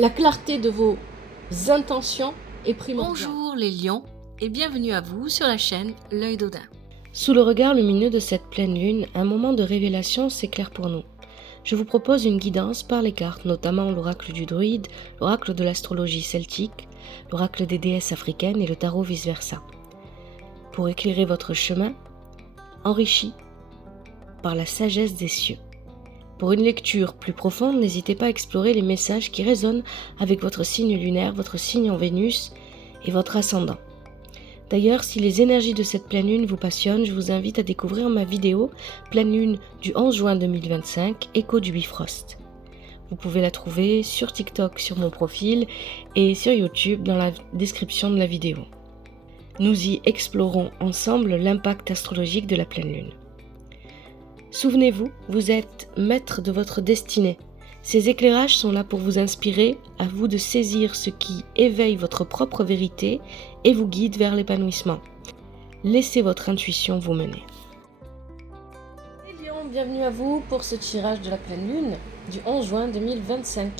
La clarté de vos intentions est primordiale. Bonjour les lions et bienvenue à vous sur la chaîne L'Œil d'Odin. Sous le regard lumineux de cette pleine lune, un moment de révélation s'éclaire pour nous. Je vous propose une guidance par les cartes, notamment l'oracle du druide, l'oracle de l'astrologie celtique, l'oracle des déesses africaines et le tarot vice-versa. Pour éclairer votre chemin, enrichi par la sagesse des cieux. Pour une lecture plus profonde, n'hésitez pas à explorer les messages qui résonnent avec votre signe lunaire, votre signe en Vénus et votre ascendant. D'ailleurs, si les énergies de cette pleine lune vous passionnent, je vous invite à découvrir ma vidéo pleine lune du 11 juin 2025, Écho du Bifrost. Vous pouvez la trouver sur TikTok sur mon profil et sur YouTube dans la description de la vidéo. Nous y explorons ensemble l'impact astrologique de la pleine lune. Souvenez-vous, vous êtes maître de votre destinée. Ces éclairages sont là pour vous inspirer, à vous de saisir ce qui éveille votre propre vérité et vous guide vers l'épanouissement. Laissez votre intuition vous mener. Les lions, bienvenue à vous pour ce tirage de la pleine lune du 11 juin 2025.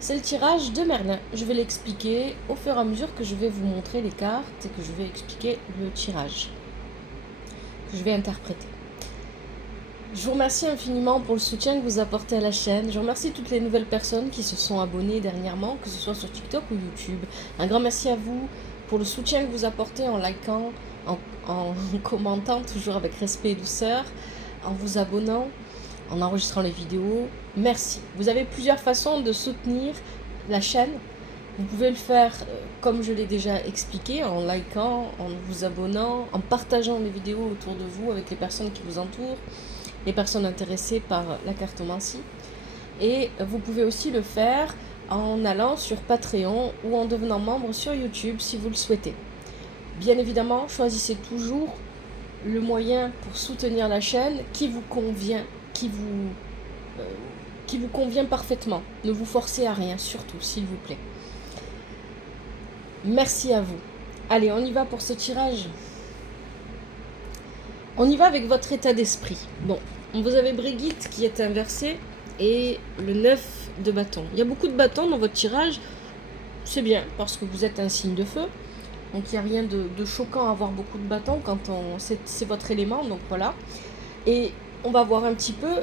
C'est le tirage de Merlin. Je vais l'expliquer au fur et à mesure que je vais vous montrer les cartes et que je vais expliquer le tirage que je vais interpréter. Je vous remercie infiniment pour le soutien que vous apportez à la chaîne. Je remercie toutes les nouvelles personnes qui se sont abonnées dernièrement, que ce soit sur TikTok ou YouTube. Un grand merci à vous pour le soutien que vous apportez en likant, en commentant, toujours avec respect et douceur, en vous abonnant, en enregistrant les vidéos. Merci. Vous avez plusieurs façons de soutenir la chaîne. Vous pouvez le faire comme je l'ai déjà expliqué, en likant, en vous abonnant, en partageant les vidéos autour de vous avec les personnes qui vous entourent, les personnes intéressées par la cartomancie. Et vous pouvez aussi le faire en allant sur Patreon ou en devenant membre sur YouTube si vous le souhaitez. Bien évidemment, choisissez toujours le moyen pour soutenir la chaîne qui vous convient, qui vous convient parfaitement. Ne vous forcez à rien, surtout, s'il vous plaît. Merci à vous. Allez, on y va pour ce tirage. On y va avec votre état d'esprit. Bon, vous avez Brigitte qui est inversée et le 9 de bâton. Il y a beaucoup de bâtons dans votre tirage. C'est bien parce que vous êtes un signe de feu. Donc il n'y a rien de choquant à avoir beaucoup de bâtons quand c'est votre élément. Donc voilà. Et on va voir un petit peu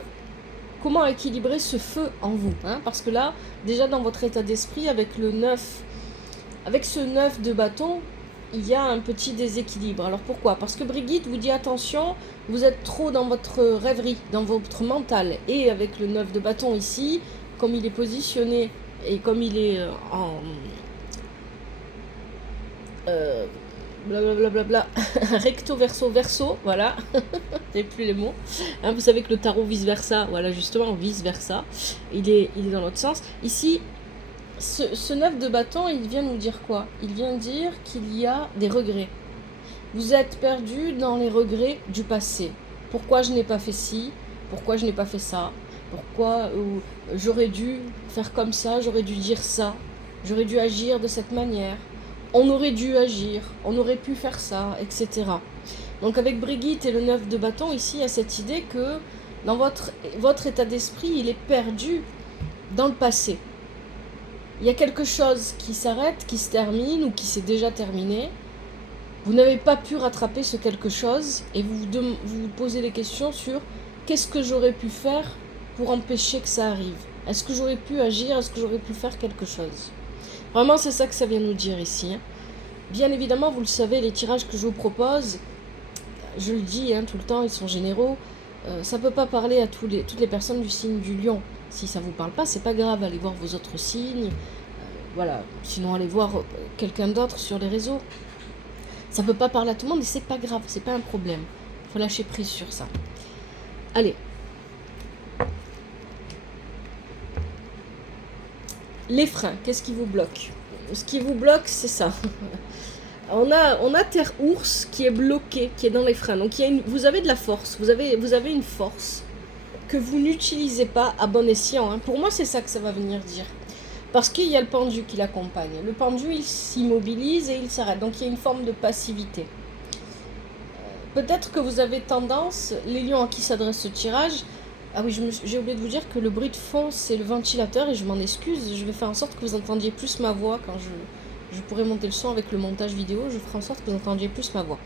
comment équilibrer ce feu en vous. Parce que là, déjà dans votre état d'esprit, avec ce 9 de bâton, il y a un petit déséquilibre. Alors pourquoi ? Parce que Brigitte vous dit attention, vous êtes trop dans votre rêverie, dans votre mental. Et avec le 9 de bâton ici, comme il est positionné et comme il est blablabla, recto verso verso, voilà, j'ai plus les mots. Vous savez que le tarot vice versa, voilà justement vice versa, il est dans l'autre sens. Ici, ce 9 de bâton, il vient nous dire quoi ? Il vient dire qu'il y a des regrets. Vous êtes perdu dans les regrets du passé. Pourquoi je n'ai pas fait ci ? Pourquoi je n'ai pas fait ça ? Pourquoi j'aurais dû faire comme ça ? J'aurais dû dire ça ? J'aurais dû agir de cette manière ? On aurait dû agir, on aurait pu faire ça, etc. Donc avec Brigitte et le 9 de bâton, ici, il y a cette idée que dans votre état d'esprit, il est perdu dans le passé. Il y a quelque chose qui s'arrête, qui se termine ou qui s'est déjà terminé. Vous n'avez pas pu rattraper ce quelque chose et vous vous posez des questions sur qu'est-ce que j'aurais pu faire pour empêcher que ça arrive ? Est-ce que j'aurais pu agir ? Est-ce que j'aurais pu faire quelque chose ? Vraiment, c'est ça que ça vient nous dire ici. Bien évidemment, vous le savez, les tirages que je vous propose, je le dis tout le temps, ils sont généraux. Ça ne peut pas parler à toutes les personnes du signe du lion. Si ça ne vous parle pas, c'est pas grave, allez voir vos autres signes. Voilà, sinon allez voir quelqu'un d'autre sur les réseaux. Ça ne peut pas parler à tout le monde et c'est pas grave, c'est pas un problème. Il faut lâcher prise sur ça. Allez. Les freins, qu'est-ce qui vous bloque ? Ce qui vous bloque, c'est ça. On a Terre Ours qui est bloqué, qui est dans les freins. Donc vous avez de la force, vous avez une force que vous n'utilisez pas à bon escient. Pour moi, c'est ça que ça va venir dire. Parce qu'il y a le pendu qui l'accompagne. Le pendu, il s'immobilise et il s'arrête. Donc il y a une forme de passivité. Peut-être que vous avez tendance, les lions à qui s'adresse ce tirage, Ah oui, j'ai oublié de vous dire que le bruit de fond, c'est le ventilateur et je m'en excuse. Je vais faire en sorte que vous entendiez plus ma voix quand je pourrai monter le son avec le montage vidéo. Je ferai en sorte que vous entendiez plus ma voix.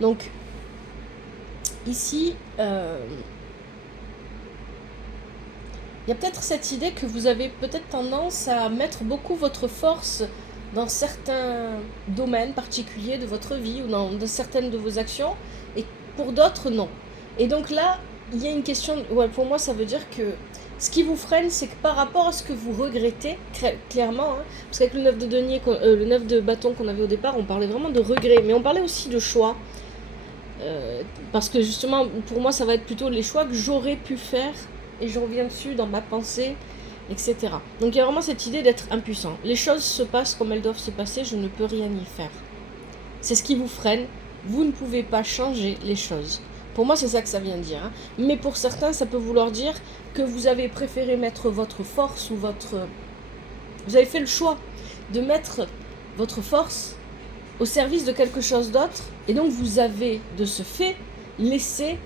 Donc, ici, il y a peut-être cette idée que vous avez peut-être tendance à mettre beaucoup votre force dans certains domaines particuliers de votre vie ou dans certaines de vos actions et pour d'autres, non. Et donc là, il y a une question, ouais, pour moi ça veut dire que ce qui vous freine, c'est que par rapport à ce que vous regrettez, clairement, hein, parce qu'avec le 9 de denier, le 9 de bâton qu'on avait au départ, on parlait vraiment de regret, mais on parlait aussi de choix. Parce que justement, pour moi, ça va être plutôt les choix que j'aurais pu faire, et je reviens dessus dans ma pensée, etc. Donc il y a vraiment cette idée d'être impuissant. Les choses se passent comme elles doivent se passer, je ne peux rien y faire. C'est ce qui vous freine, vous ne pouvez pas changer les choses. Pour moi, c'est ça que ça vient dire. Hein. Mais pour certains, ça peut vouloir dire que vous avez préféré mettre votre force ou votre... Vous avez fait le choix de mettre votre force au service de quelque chose d'autre. Et donc, vous avez, de ce fait, laissé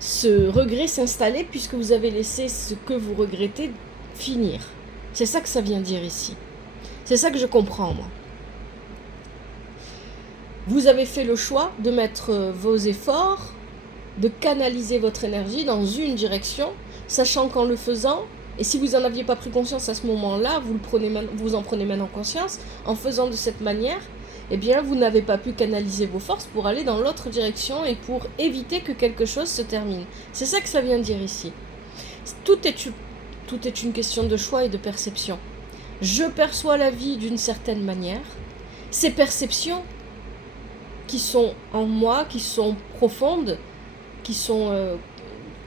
ce regret s'installer puisque vous avez laissé ce que vous regrettez finir. C'est ça que ça vient dire ici. C'est ça que je comprends, moi. Vous avez fait le choix de mettre vos efforts, de canaliser votre énergie dans une direction, sachant qu'en le faisant, et si vous n'en aviez pas pris conscience à ce moment-là, vous en prenez maintenant conscience, en faisant de cette manière, eh bien vous n'avez pas pu canaliser vos forces pour aller dans l'autre direction et pour éviter que quelque chose se termine. C'est ça que ça vient dire ici. Tout est une question de choix et de perception. Je perçois la vie d'une certaine manière. Ces perceptions qui sont en moi, qui sont profondes, qui sont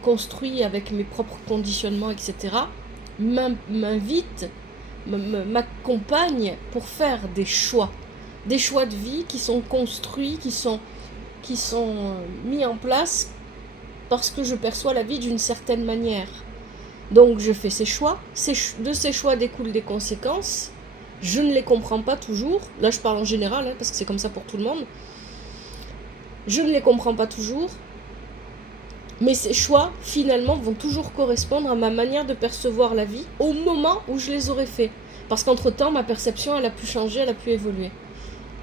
construits avec mes propres conditionnements, etc., m'invitent, m'accompagnent pour faire des choix de vie qui sont construits, qui sont mis en place parce que je perçois la vie d'une certaine manière. Donc je fais ces choix, de ces choix découlent des conséquences, je ne les comprends pas toujours, là je parle en général, hein, parce que c'est comme ça pour tout le monde, je ne les comprends pas toujours, mais ces choix, finalement, vont toujours correspondre à ma manière de percevoir la vie au moment où je les aurais faits. Parce qu'entre-temps, ma perception, elle a pu changer, elle a pu évoluer.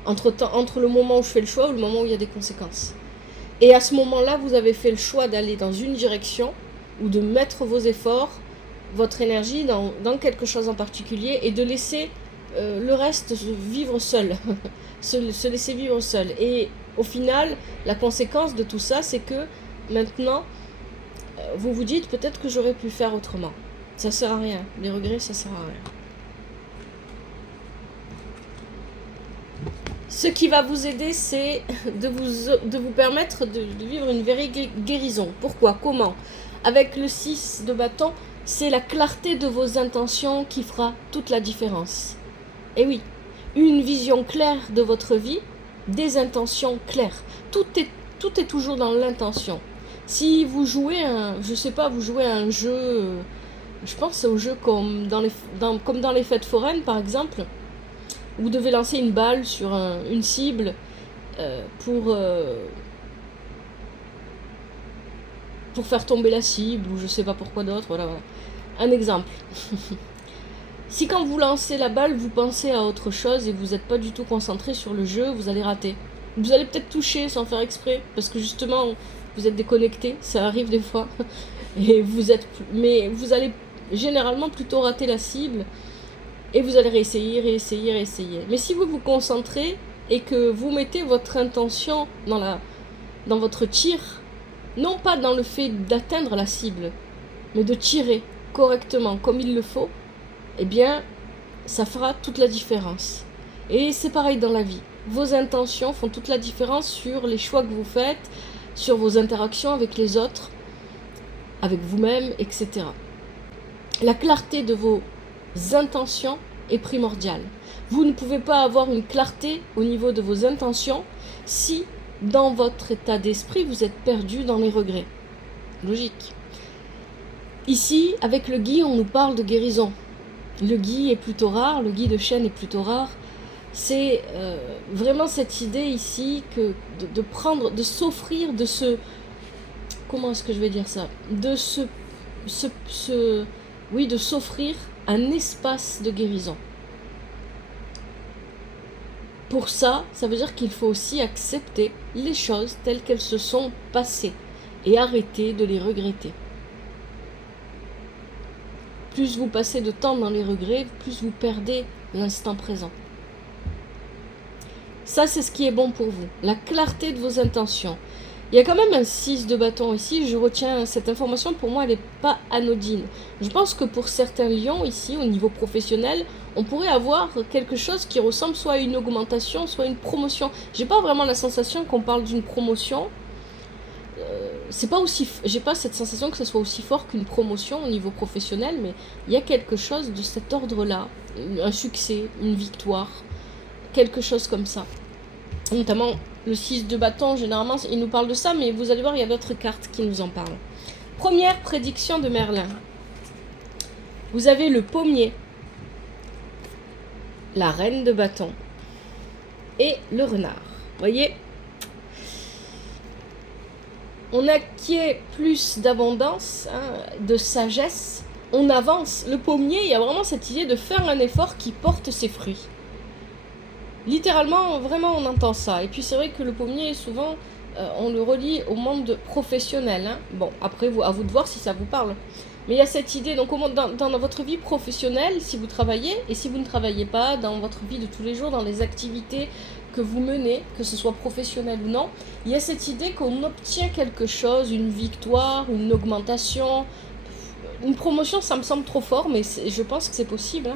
Entre le moment où je fais le choix ou le moment où il y a des conséquences. Et à ce moment-là, vous avez fait le choix d'aller dans une direction ou de mettre vos efforts, votre énergie dans quelque chose en particulier et de laisser le reste vivre seul. se laisser vivre seul. Et au final, la conséquence de tout ça, c'est que maintenant, vous vous dites peut-être que j'aurais pu faire autrement. Ça sert à rien. Les regrets, ça sert à rien. Ce qui va vous aider, c'est de vous permettre de vivre une vraie guérison. Pourquoi? Comment? Avec le 6 de bâton, c'est la clarté de vos intentions qui fera toute la différence. Et oui, une vision claire de votre vie, des intentions claires. Tout est toujours dans l'intention. Si vous jouez vous jouez à un jeu, je pense au jeu comme dans les fêtes foraines par exemple, où vous devez lancer une balle sur une cible pour faire tomber la cible, ou je sais pas pourquoi d'autre, voilà. Un exemple. Si quand vous lancez la balle, vous pensez à autre chose et vous n'êtes pas du tout concentré sur le jeu, vous allez rater. Vous allez peut-être toucher sans faire exprès, parce que justement, vous êtes déconnecté, ça arrive des fois. Mais vous allez généralement plutôt rater la cible, et vous allez réessayer. Mais si vous vous concentrez, et que vous mettez votre intention dans votre tir, non pas dans le fait d'atteindre la cible, mais de tirer correctement, comme il le faut, eh bien, ça fera toute la différence. Et c'est pareil dans la vie. Vos intentions font toute la différence sur les choix que vous faites, sur vos interactions avec les autres, avec vous-même, etc. La clarté de vos intentions est primordiale. Vous ne pouvez pas avoir une clarté au niveau de vos intentions si, dans votre état d'esprit, vous êtes perdu dans les regrets. Logique. Ici, avec le gui, on nous parle de guérison. Le gui est plutôt rare, le gui de chêne est plutôt rare. C'est vraiment cette idée ici que de s'offrir, comment est-ce que je vais dire ça, de oui, de s'offrir un espace de guérison. Pour ça, ça veut dire qu'il faut aussi accepter les choses telles qu'elles se sont passées et arrêter de les regretter. Plus vous passez de temps dans les regrets, plus vous perdez l'instant présent. Ça, c'est ce qui est bon pour vous. La clarté de vos intentions. Il y a quand même un 6 de bâton ici. Je retiens cette information. Pour moi, elle n'est pas anodine. Je pense que pour certains lions ici, au niveau professionnel, on pourrait avoir quelque chose qui ressemble soit à une augmentation, soit à une promotion. J'ai pas vraiment la sensation qu'on parle d'une promotion. J'ai pas cette sensation que ce soit aussi fort qu'une promotion au niveau professionnel, mais il y a quelque chose de cet ordre-là. Un succès, une victoire, quelque chose comme ça. Notamment le 6 de bâton, généralement, il nous parle de ça, mais vous allez voir, il y a d'autres cartes qui nous en parlent. Première prédiction de Merlin. Vous avez le pommier, la reine de bâton et le renard. Voyez, on acquiert plus d'abondance, de sagesse, on avance. Le pommier, il y a vraiment cette idée de faire un effort qui porte ses fruits. Littéralement, vraiment, on entend ça. Et puis c'est vrai que le pommier, souvent, on le relie au monde professionnel. Bon, après, à vous de voir si ça vous parle. Mais il y a cette idée, donc dans votre vie professionnelle, si vous travaillez, et si vous ne travaillez pas, dans votre vie de tous les jours, dans les activités que vous menez, que ce soit professionnel ou non, il y a cette idée qu'on obtient quelque chose, une victoire, une augmentation, une promotion, ça me semble trop fort, mais je pense que c'est possible.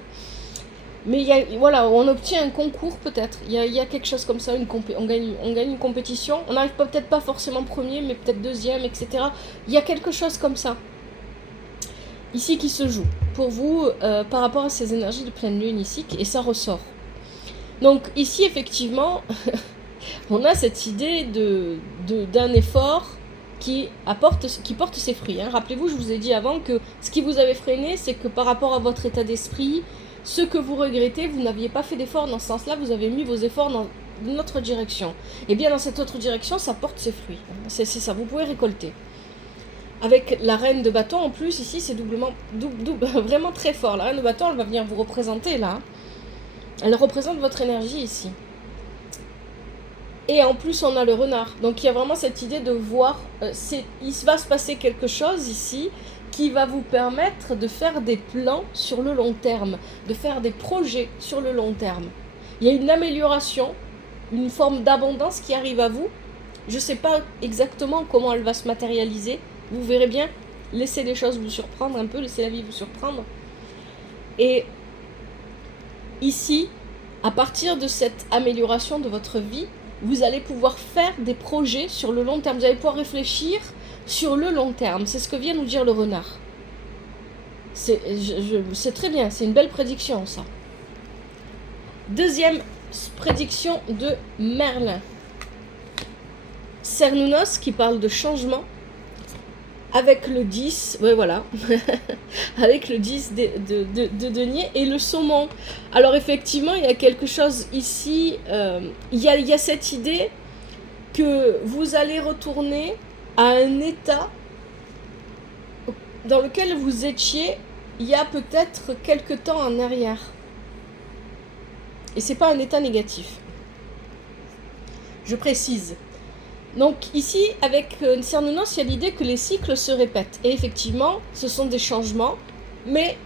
Mais voilà, on obtient un concours peut-être, il y a quelque chose comme ça, on gagne une compétition, on n'arrive peut-être pas forcément premier, mais peut-être deuxième, etc. Il y a quelque chose comme ça, ici qui se joue, pour vous, par rapport à ces énergies de pleine lune ici, et ça ressort. Donc ici, effectivement, on a cette idée d'un effort qui porte ses fruits. Rappelez-vous, je vous ai dit avant que ce qui vous avait freiné, c'est que par rapport à votre état d'esprit, ce que vous regrettez, vous n'aviez pas fait d'efforts dans ce sens-là, vous avez mis vos efforts dans une autre direction. Et bien dans cette autre direction, ça porte ses fruits. C'est ça, vous pouvez récolter. Avec la reine de bâton, en plus, ici, c'est vraiment très fort. La reine de bâton, elle va venir vous représenter, là. Elle représente votre énergie, ici. Et en plus, on a le renard. Donc, il y a vraiment cette idée de voir... il va se passer quelque chose, ici, qui va vous permettre de faire des plans sur le long terme, de faire des projets sur le long terme. Il y a une amélioration, une forme d'abondance qui arrive à vous. Je ne sais pas exactement comment elle va se matérialiser. Vous verrez bien. Laissez les choses vous surprendre un peu, laissez la vie vous surprendre. Et ici, à partir de cette amélioration de votre vie, vous allez pouvoir faire des projets sur le long terme. Vous allez pouvoir réfléchir sur le long terme. C'est ce que vient nous dire le renard. C'est très bien, c'est une belle prédiction, ça. Deuxième prédiction de Merlin. Cernunnos qui parle de changement. Avec le 10, ouais voilà, avec le 10 de denier et le saumon. Alors effectivement, il y a quelque chose ici, il y a cette idée que vous allez retourner à un état dans lequel vous étiez il y a peut-être quelque temps en arrière. Et c'est pas un état négatif. Je précise. Donc ici, avec Cernunnos, il y a l'idée que les cycles se répètent. Et effectivement, ce sont des changements, mais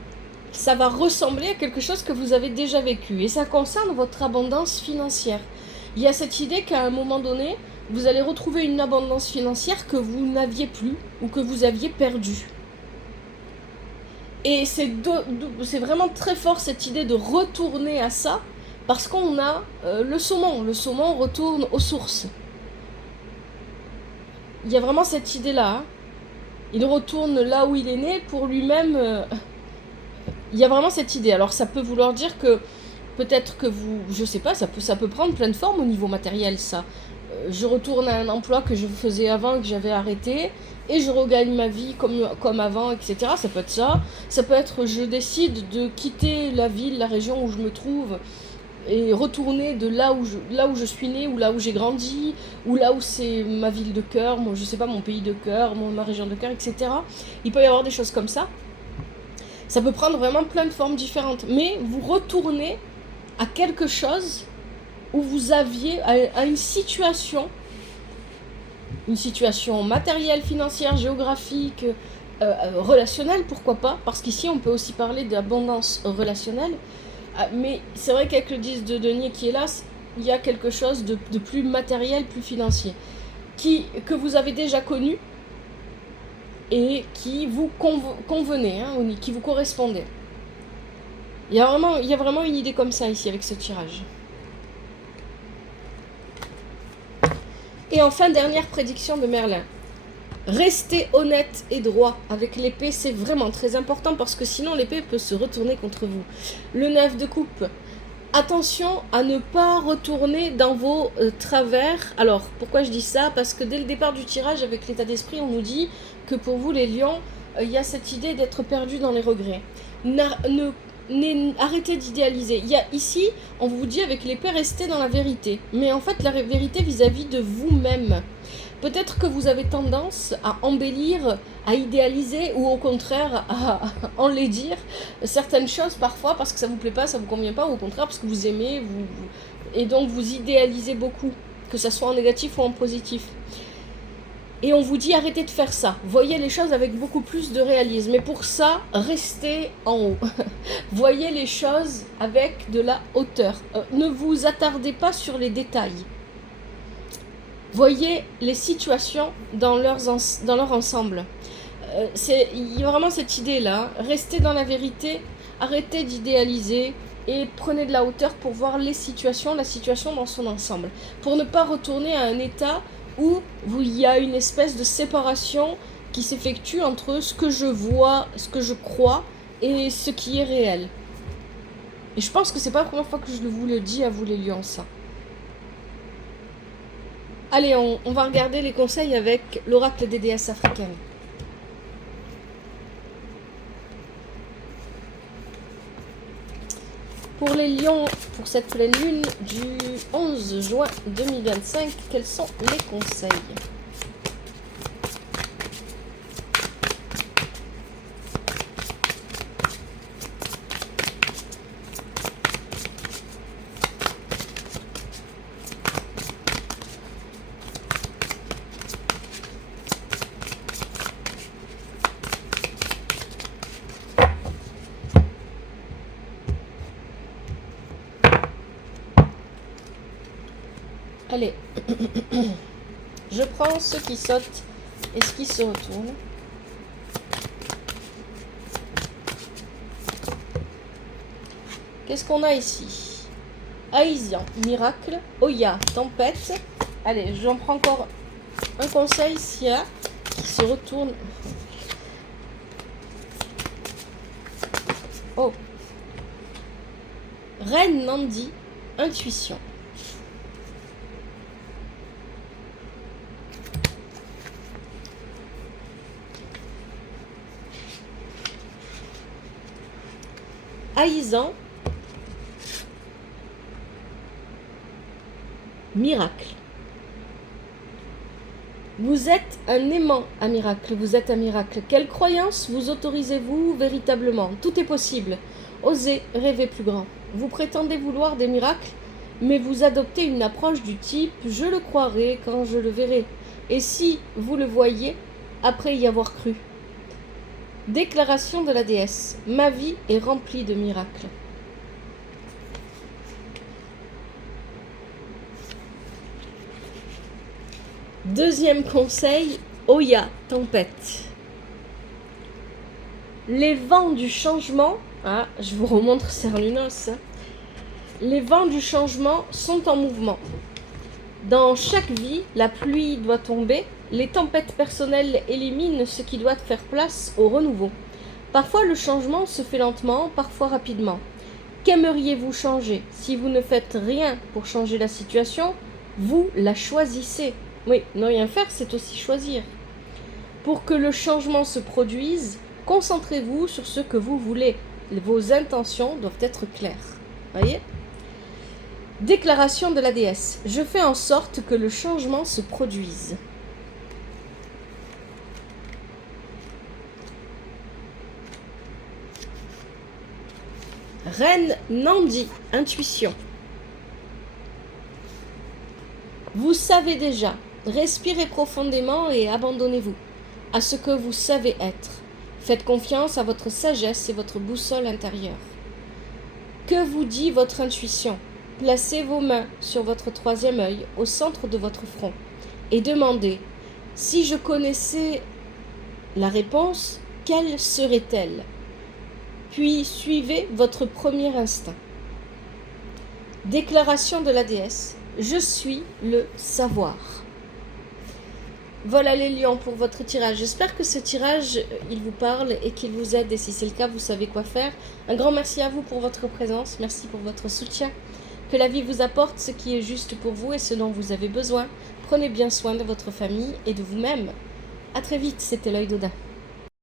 ça va ressembler à quelque chose que vous avez déjà vécu. Et ça concerne votre abondance financière. Il y a cette idée qu'à un moment donné, vous allez retrouver une abondance financière que vous n'aviez plus ou que vous aviez perdue. Et c'est vraiment très fort cette idée de retourner à ça, parce qu'on a le saumon. Le saumon retourne aux sources. Il y a vraiment cette idée-là. Il retourne là où il est né pour lui-même. Il y a vraiment cette idée. Alors ça peut vouloir dire que peut-être que vous... Je sais pas, ça peut prendre plein de formes au niveau matériel, ça. Je retourne à un emploi que je faisais avant, que j'avais arrêté, et je regagne ma vie comme avant, etc. Ça peut être ça. Ça peut être je décide de quitter la ville, la région où je me trouve, et retourner de là où je suis née, ou là où j'ai grandi, ou là où c'est ma ville de cœur, je sais pas, mon pays de cœur, ma région de cœur, etc. Il peut y avoir des choses comme ça. Ça peut prendre vraiment plein de formes différentes. Mais vous retournez à quelque chose où vous aviez, à une situation matérielle, financière, géographique, relationnelle, pourquoi pas, parce qu'ici on peut aussi parler d'abondance relationnelle. Mais c'est vrai qu'avec le 10 de denier qui est là, il y a quelque chose de plus matériel, plus financier, que vous avez déjà connu et qui vous convenait, qui vous correspondait. Il y a vraiment une idée comme ça ici avec ce tirage. Et enfin, dernière prédiction de Merlin. Restez honnête et droit avec l'épée, c'est vraiment très important parce que sinon l'épée peut se retourner contre vous. Le 9 de coupe. Attention à ne pas retourner dans vos travers. Alors, pourquoi je dis ça? Parce que dès le départ du tirage, avec l'état d'esprit, on nous dit que pour vous, les lions, il y a cette idée d'être perdu dans les regrets. Arrêtez d'idéaliser. Ici, on vous dit avec l'épée, restez dans la vérité. Mais en fait, la vérité vis-à-vis de vous-même. Peut-être que vous avez tendance à embellir, à idéaliser ou au contraire à enlaidir certaines choses parfois parce que ça vous plaît pas, ça vous convient pas, ou au contraire parce que vous aimez, et donc vous idéalisez beaucoup, que ça soit en négatif ou en positif. Et on vous dit arrêtez de faire ça, voyez les choses avec beaucoup plus de réalisme, et pour ça, restez en haut. Voyez les choses avec de la hauteur. Ne vous attardez pas sur les détails. Voyez les situations dans leur ensemble. Il y a vraiment cette idée-là. Restez dans la vérité, arrêtez d'idéaliser et prenez de la hauteur pour voir la situation dans son ensemble. Pour ne pas retourner à un état où il y a une espèce de séparation qui s'effectue entre ce que je vois, ce que je crois et ce qui est réel. Et je pense que c'est pas la première fois que je vous le dis à vous les lions, ça. Allez, on va regarder les conseils avec l'oracle des déesses africaines. Pour les lions, pour cette pleine lune du 11 juin 2025, quels sont les conseils ? Allez, je prends ceux qui sautent et ceux qui se retournent. Qu'est-ce qu'on a ici? Haïtien, miracle. Oya, tempête. Allez, j'en prends encore un conseil s'il y a qui se retourne. Oh. Reine Nandi, intuition. Haïsan, miracle. Vous êtes un aimant à miracle, vous êtes un miracle. Quelle croyance vous autorisez-vous véritablement? Tout est possible. Osez rêver plus grand. Vous prétendez vouloir des miracles, mais vous adoptez une approche du type « je le croirai quand je le verrai ». Et si vous le voyez, après y avoir cru. Déclaration de la déesse. Ma vie est remplie de miracles. Deuxième conseil, Oya, tempête. Les vents du changement, je vous remontre Cernunnos. Les vents du changement sont en mouvement. Dans chaque vie, la pluie doit tomber. Les tempêtes personnelles éliminent ce qui doit faire place au renouveau. Parfois le changement se fait lentement, parfois rapidement. Qu'aimeriez-vous changer? Si vous ne faites rien pour changer la situation, vous la choisissez. Oui, ne rien faire, c'est aussi choisir. Pour que le changement se produise, concentrez-vous sur ce que vous voulez. Vos intentions doivent être claires. Voyez ? Déclaration de la déesse. Je fais en sorte que le changement se produise. Reine Nandi, intuition. Vous savez déjà. Respirez profondément et abandonnez-vous à ce que vous savez être. Faites confiance à votre sagesse et votre boussole intérieure. Que vous dit votre intuition? Placez vos mains sur votre troisième œil, au centre de votre front, et demandez, si je connaissais la réponse, quelle serait-elle? Puis suivez votre premier instinct. Déclaration de la déesse. Je suis le savoir. Voilà les lions pour votre tirage. J'espère que ce tirage, il vous parle et qu'il vous aide. Et si c'est le cas, vous savez quoi faire. Un grand merci à vous pour votre présence. Merci pour votre soutien. Que la vie vous apporte ce qui est juste pour vous et ce dont vous avez besoin. Prenez bien soin de votre famille et de vous-même. À très vite, c'était l'œil d'Odin.